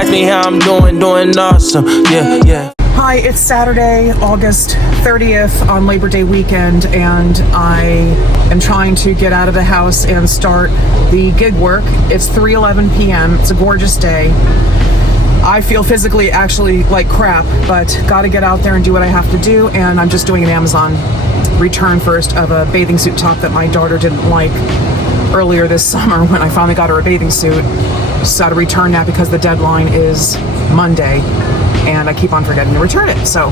Ask me how I'm doing awesome. Yeah. Hi, it's Saturday, August 30th on Labor Day weekend, and I am trying to get out of the house and start the gig work. It's 3:11 p.m. It's a gorgeous day. I feel physically actually like crap, but gotta get out there and do what I have to do, and I'm just doing an Amazon return first of a bathing suit top that my daughter didn't like earlier this summer when I finally got her a bathing suit. So I had to return that because the deadline is Monday, and I keep on forgetting to return it. So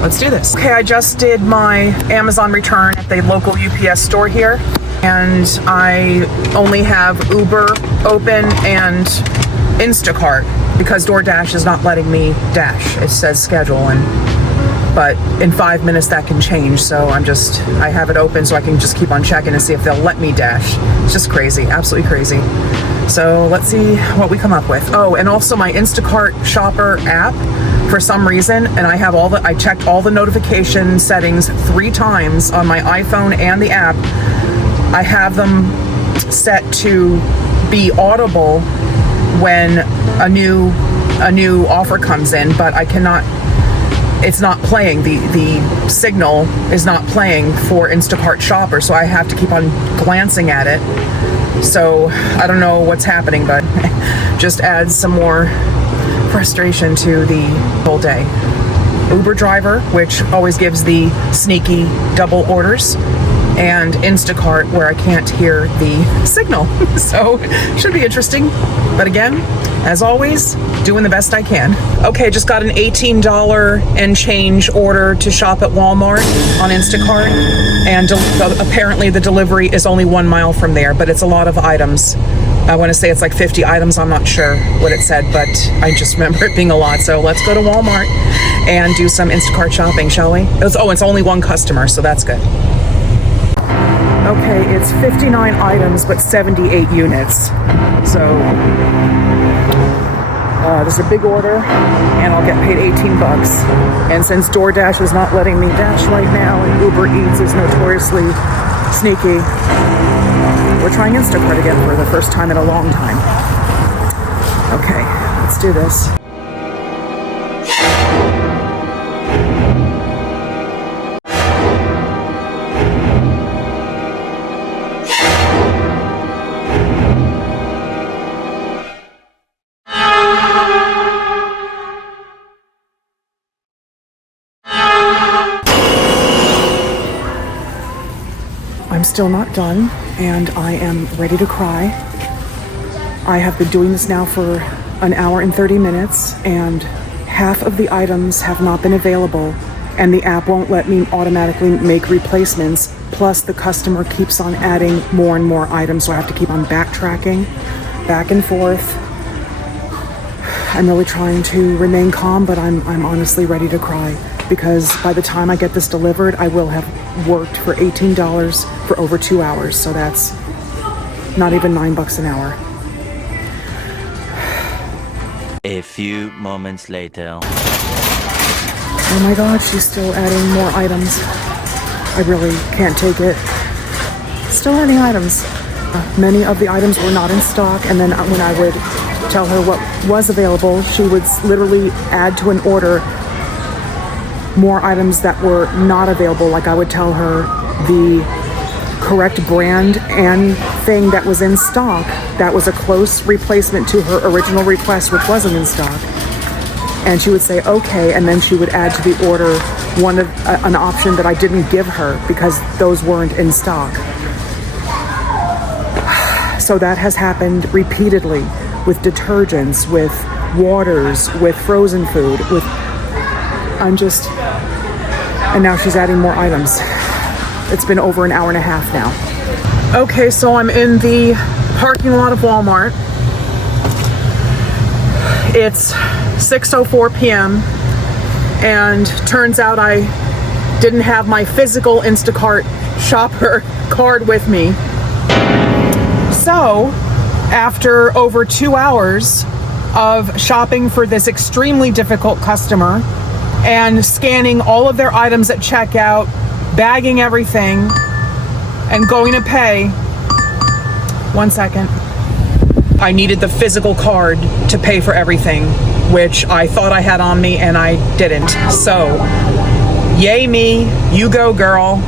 let's do this. Okay, I just did my Amazon return at the local UPS store here, and I only have Uber open and Instacart because DoorDash is not letting me dash. It says schedule, but in 5 minutes that can change. So I have it open so I can just keep on checking and see if they'll let me dash. It's just crazy, absolutely crazy. So let's see what we come up with. Oh, and also my Instacart shopper app, for some reason, and I checked all the notification settings 3 times on my iPhone and the app. I have them set to be audible when a new offer comes in, but I cannot. It's not playing. The signal is not playing for Instacart shopper, so I have to keep on glancing at it. So I don't know what's happening, but just adds some more frustration to the whole day. Uber driver, which always gives the sneaky double orders, and Instacart, where I can't hear the signal. So should be interesting. But again, as always, doing the best I can. Okay, just got an $18 and change order to shop at Walmart on Instacart, and apparently the delivery is only 1 mile from there, but it's a lot of items. I want to say it's like 50 items. I'm not sure what it said, but I just remember it being a lot. So let's go to Walmart and do some Instacart shopping, shall we? It's only one customer, so that's good. Okay, it's 59 items, but 78 units. So this is a big order, and I'll get paid 18 bucks. And since DoorDash is not letting me dash right now, and Uber Eats is notoriously sneaky, we're trying Instacart again for the first time in a long time. Okay, let's do this. I'm still not done, and I am ready to cry. I have been doing this now for an hour and 30 minutes, and half of the items have not been available, and the app won't let me automatically make replacements. Plus, the customer keeps on adding more and more items, so I have to keep on backtracking back and forth. I'm really trying to remain calm, but I'm honestly ready to cry, because by the time I get this delivered, I will have worked for $18 for over 2 hours. So that's not even $9 an hour. A few moments later. Oh my God, she's still adding more items. I really can't take it. Still adding items. Many of the items were not in stock, and then when I would tell her what was available, she would literally add to an order more items that were not available. Like I would tell her the correct brand and thing that was in stock that was a close replacement to her original request, which wasn't in stock, and she would say okay, and then she would add to the order an option that I didn't give her because those weren't in stock. So that has happened repeatedly with detergents, with waters, with frozen food, and now she's adding more items. It's been over an hour and a half now. Okay, so I'm in the parking lot of Walmart. It's 6:04 p.m. and turns out I didn't have my physical Instacart shopper card with me. So, after over 2 hours of shopping for this extremely difficult customer and scanning all of their items at checkout, bagging everything, and going to pay. 1 second. I needed the physical card to pay for everything, which I thought I had on me and I didn't. So, yay me, you go girl.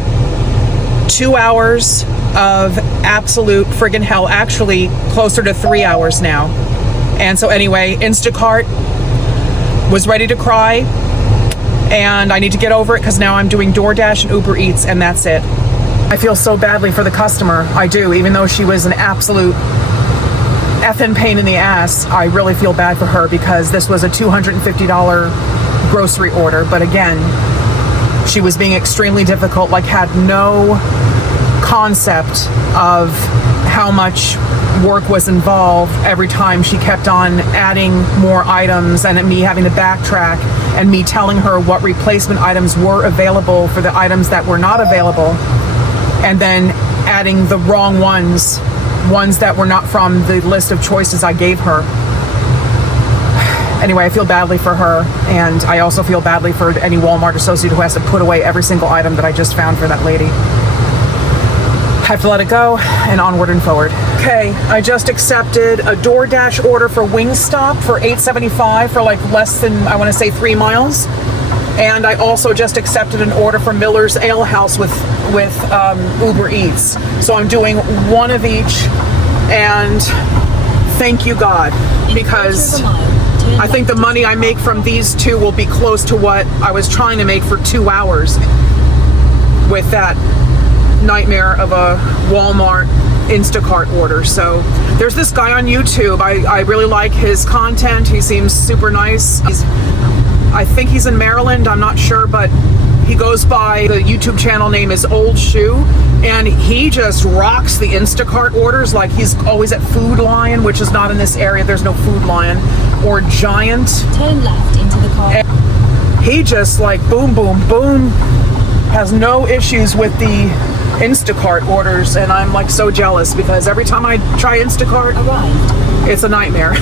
2 hours of absolute friggin' hell, actually closer to 3 hours now. And so anyway, Instacart was ready to cry, and I need to get over it because now I'm doing DoorDash and Uber Eats, and that's it. I feel so badly for the customer. I do, even though she was an absolute effing pain in the ass. I really feel bad for her because this was a $250 grocery order. But again, she was being extremely difficult, like had no concept of how much work was involved every time she kept on adding more items, and me having to backtrack and me telling her what replacement items were available for the items that were not available, and then adding the wrong ones that were not from the list of choices I gave her. Anyway, I feel badly for her, and I also feel badly for any Walmart associate who has to put away every single item that I just found for that lady. I have to let it go and onward and forward. Okay, I just accepted a DoorDash order for Wingstop for $8.75 for like less than, I want to say, 3 miles. And I also just accepted an order for Miller's Ale House with Uber Eats. So I'm doing one of each, and thank you God, because I think the money I make from these two will be close to what I was trying to make for 2 hours with that nightmare of a Walmart Instacart order. So there's this guy on YouTube. I really like his content. He seems super nice. I think he's in Maryland, I'm not sure, but he goes by, the YouTube channel name is Old Shoe, and he just rocks the Instacart orders. Like, he's always at Food Lion, which is not in this area, there's no Food Lion, or Giant. Turn left into the car. And he just like boom, boom, boom, has no issues with the Instacart orders, and I'm like so jealous because every time I try Instacart, it's a nightmare.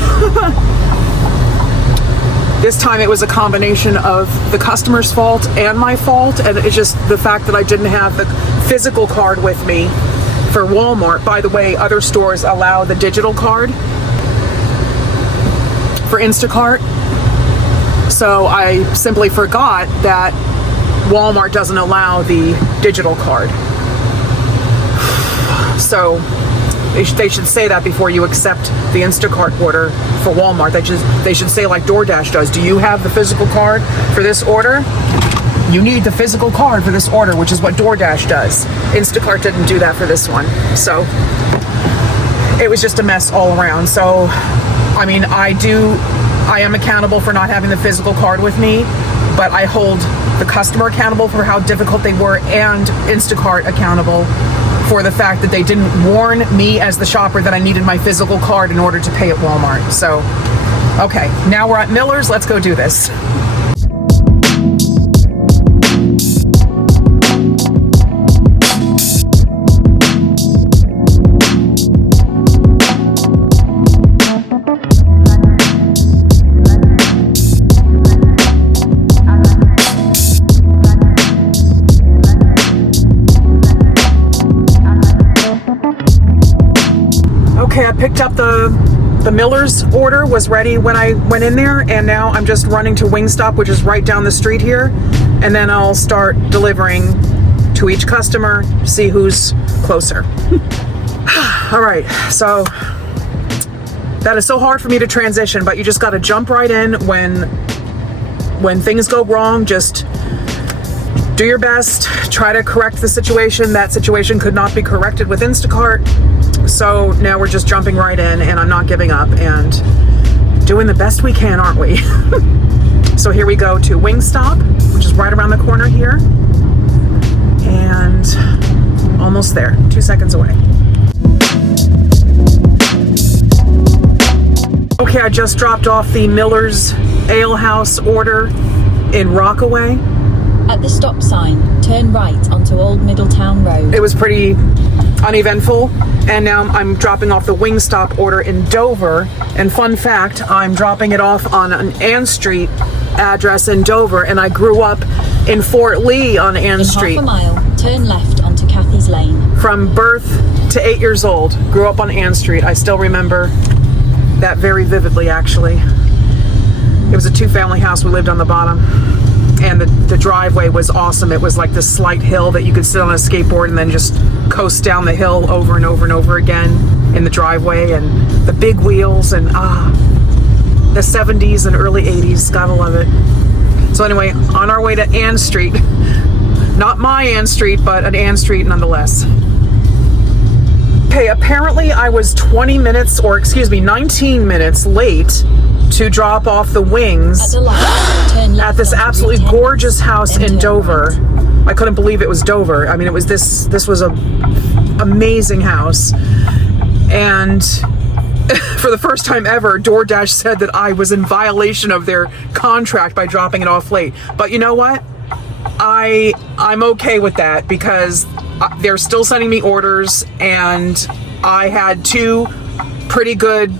This time it was a combination of the customer's fault and my fault, and it's just the fact that I didn't have the physical card with me for Walmart. By the way, other stores allow the digital card for Instacart, so I simply forgot that Walmart doesn't allow the digital card. So they should say that before you accept the Instacart order for Walmart. They should say, like DoorDash does, do you have the physical card for this order? You need the physical card for this order, which is what DoorDash does. Instacart didn't do that for this one. So it was just a mess all around. So, I mean, I am accountable for not having the physical card with me, but I hold the customer accountable for how difficult they were, and Instacart accountable for the fact that they didn't warn me as the shopper that I needed my physical card in order to pay at Walmart. So, okay, now we're at Miller's. Let's go do this. Okay, I picked up the Miller's order, was ready when I went in there, and now I'm just running to Wingstop, which is right down the street here, and then I'll start delivering to each customer, see who's closer. All right, so that is so hard for me to transition, but you just got to jump right in when things go wrong. Just do your best, try to correct the situation. That situation could not be corrected with Instacart. So now we're just jumping right in, and I'm not giving up and doing the best we can, aren't we? So here we go to Wingstop, which is right around the corner here. And almost there, 2 seconds away. Okay, I just dropped off the Miller's Ale House order in Rockaway. At the stop sign, turn right onto Old Middletown Road. It was pretty uneventful, and now I'm dropping off the Wingstop order in Dover. And fun fact, I'm dropping it off on an Ann Street address in Dover, and I grew up in Fort Lee on Ann Street. In half a mile, turn left onto Kathy's Lane. From birth to 8 years old, grew up on Ann Street. I still remember that very vividly, actually. It was a 2-family house. We lived on the bottom, and the driveway was awesome. It was like this slight hill that you could sit on a skateboard and then just coast down the hill over and over and over again in the driveway, and the big wheels, and the 70s and early 80s. Gotta love it. So anyway, on our way to Ann Street. Not my Ann Street, but an Ann Street nonetheless. Okay, apparently I was 19 minutes late to drop off the wings at this absolutely gorgeous house in Dover. I couldn't believe it was Dover. I mean, it was this was a amazing house. And for the first time ever, DoorDash said that I was in violation of their contract by dropping it off late. But you know what? I'm okay with that, because they're still sending me orders, and I had 2 pretty good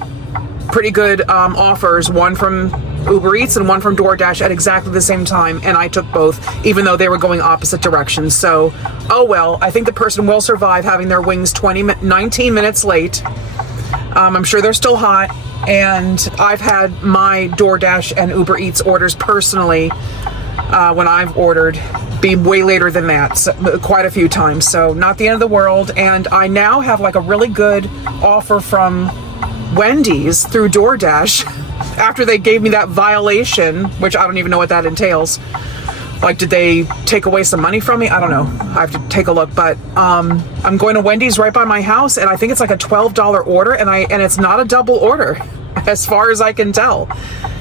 offers, one from Uber Eats and one from DoorDash at exactly the same time, and I took both, even though they were going opposite directions. So, oh well, I think the person will survive having their wings 19 minutes late. I'm sure they're still hot, and I've had my DoorDash and Uber Eats orders personally, when I've ordered, be way later than that, so, quite a few times. So not the end of the world. And I now have like a really good offer from Wendy's through DoorDash after they gave me that violation, which I don't even know what that entails. Like, did they take away some money from me? I don't know. I have to take a look. But I'm going to Wendy's right by my house, and I think it's like a $12 order, and it's not a double order, as far as I can tell.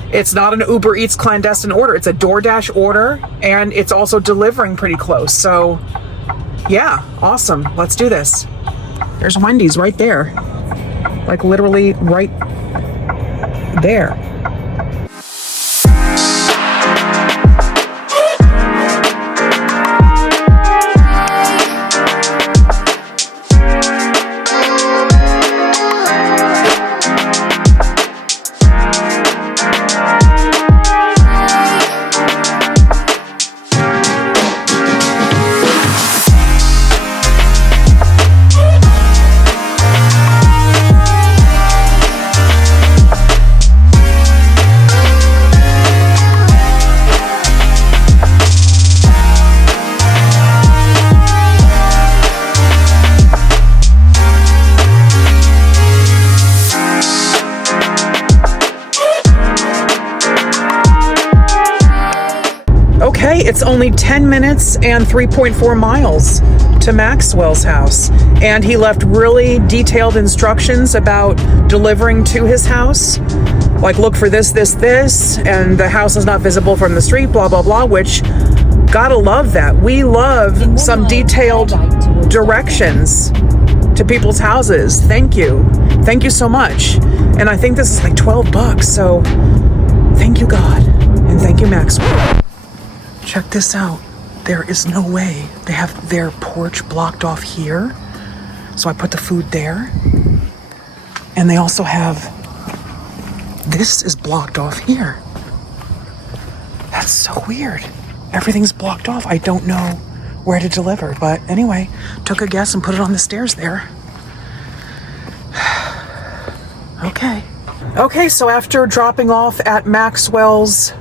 It's not an Uber Eats clandestine order. It's a DoorDash order, and it's also delivering pretty close. So, yeah, awesome. Let's do this. There's Wendy's right there. Like, literally right there. It's only 10 minutes and 3.4 miles to Maxwell's house, and he left really detailed instructions about delivering to his house. Like, look for this, and the house is not visible from the street, blah, blah, blah, which, gotta love that. We love some detailed directions to people's houses. Thank you. Thank you so much. And I think this is like $12, so thank you, God, and thank you, Maxwell. Check this out. There is no way. They have their porch blocked off here. So I put the food there. And they also have, this is blocked off here. That's so weird. Everything's blocked off. I don't know where to deliver. But anyway, took a guess and put it on the stairs there. Okay. Okay, so after dropping off at Maxwell's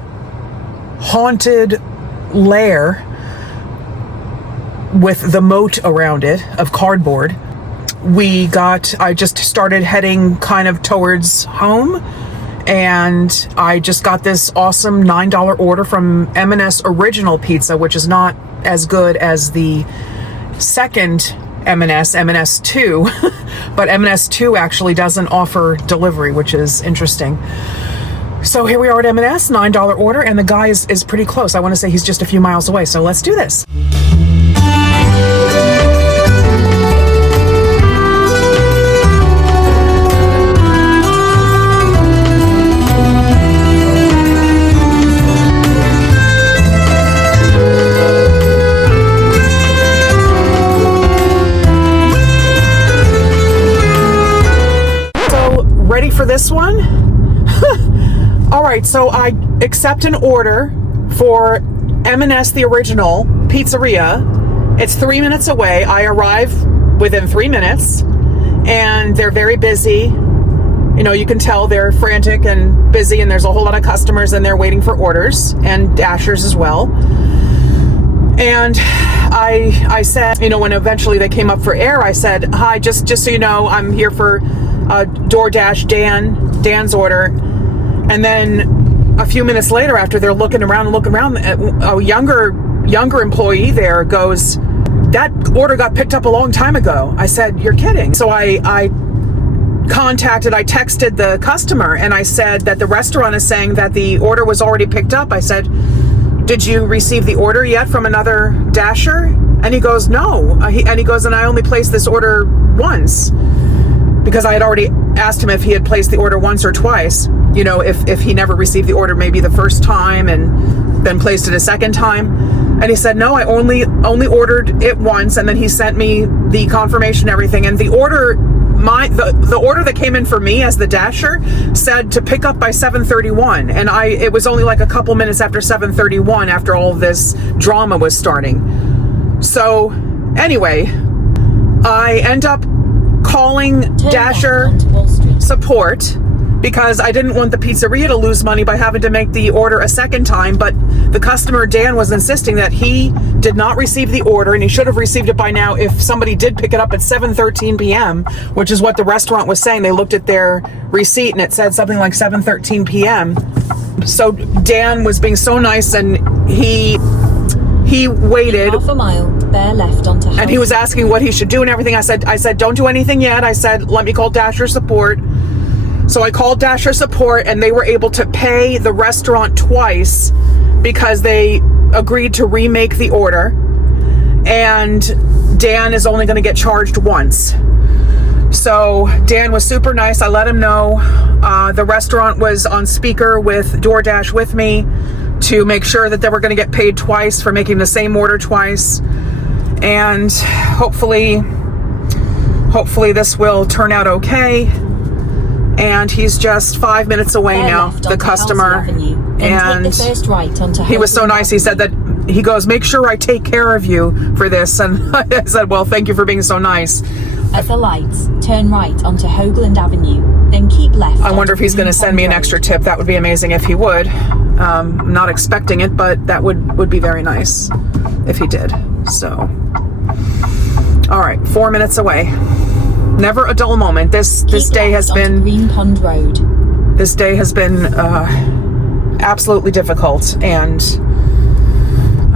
haunted lair with the moat around it of cardboard, I just started heading kind of towards home, and I just got this awesome $9 order from M&S Original Pizza, which is not as good as the second M&S 2, but M&S 2 actually doesn't offer delivery, which is interesting. So here we are at M&S, $9 order, and the guy is pretty close. I want to say he's just a few miles away, so let's do this. So, ready for this one? All right, so I accept an order for M&S The Original Pizzeria. It's 3 minutes away. I arrive within 3 minutes, and they're very busy. You know, you can tell they're frantic and busy, and there's a whole lot of customers and they're waiting for orders, and Dashers as well. And I said, you know, when eventually they came up for air, I said, hi, just so you know, I'm here for DoorDash Dan's order. And then a few minutes later, after they're looking around, a younger employee there goes, that order got picked up a long time ago. I said, you're kidding. So I texted the customer, and I said that the restaurant is saying that the order was already picked up. I said, did you receive the order yet from another Dasher? And he goes, no. And he goes, and I only placed this order once, because I had already asked him if he had placed the order once or twice. You know, if he never received the order maybe the first time and then placed it a second time. And he said, no, I only ordered it once. And then he sent me the confirmation and everything. And the order, the order that came in for me as the Dasher said to pick up by 7:31. And it was only like a couple minutes after 7:31 after all this drama was starting. So anyway, I end up calling Dasher support because I didn't want the pizzeria to lose money by having to make the order a second time. But the customer, Dan, was insisting that he did not receive the order, and he should have received it by now if somebody did pick it up at 7:13 p.m., which is what the restaurant was saying. They looked at their receipt and it said something like 7:13 p.m. So Dan was being so nice, and he waited half a mile, bear left onto and he was asking what he should do and everything. I said, don't do anything yet. I said, let me call Dasher support. So I called Dasher support, and they were able to pay the restaurant twice because they agreed to remake the order. And Dan is only going to get charged once. So Dan was super nice. I let him know. The restaurant was on speaker with DoorDash with me to make sure that they were going to get paid twice for making the same order twice. And hopefully this will turn out okay. And he's just 5 minutes away now, the customer. And he was so nice. He said that, he goes, make sure I take care of you for this. And I said, well, thank you for being so nice. At the lights, turn right onto Hoagland Avenue, then keep left. I wonder if he's going to send me an extra tip. That would be amazing if he would. I'm not expecting it, but that would be very nice if he did. So, all right, 4 minutes away. Never a dull moment. This day has been Green Pond Road. This day has been absolutely difficult. And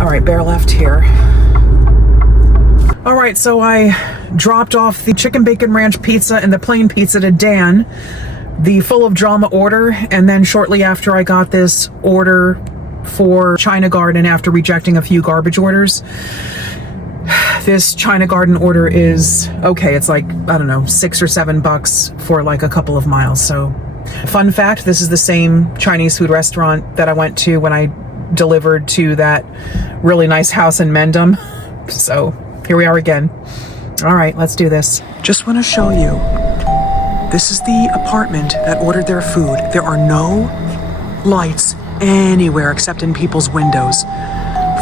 all right, bear left here. All right, so I dropped off the chicken bacon ranch pizza and the plain pizza to Dan, the full of drama order, and then shortly after I got this order for China Garden after rejecting a few garbage orders. This China Garden order is okay. It's like, I don't know, $6 or $7 for like a couple of miles. So fun fact, this is the same Chinese food restaurant that I went to when I delivered to that really nice house in Mendham. So here we are again. All right, let's do this. Just want to show you. This is the apartment that ordered their food. There are no lights anywhere except in people's windows.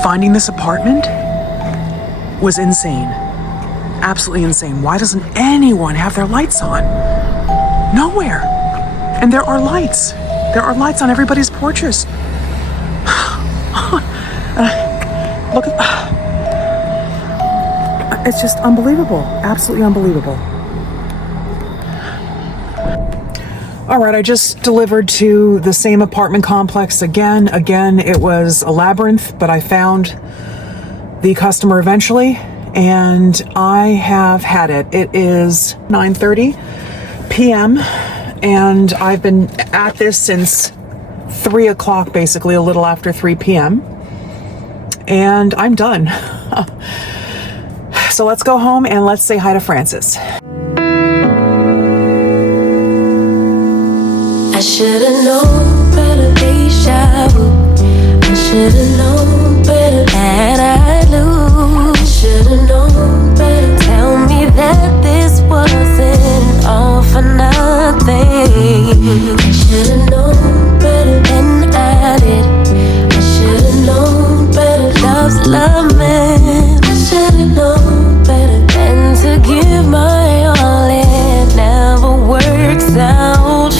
Finding this apartment was insane. Absolutely insane. Why doesn't anyone have their lights on? Nowhere. And there are lights. There are lights on everybody's porches. Look at... It's just unbelievable. Absolutely unbelievable. All right, I just delivered to the same apartment complex again. Again, it was a labyrinth, but I found the customer eventually, and I have had it. It is 9:30 p.m. and I've been at this since 3 o'clock, basically a little after 3 p.m. and I'm done. So let's go home and let's say hi to Francis. I should've known better, deja vu. I should've known better that I'd lose. I should've known better. Tell me that this wasn't all for nothing. I should've known better than I did. I should've known better. Love's love, man. I should've known better than to give my all. It never works out.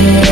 way.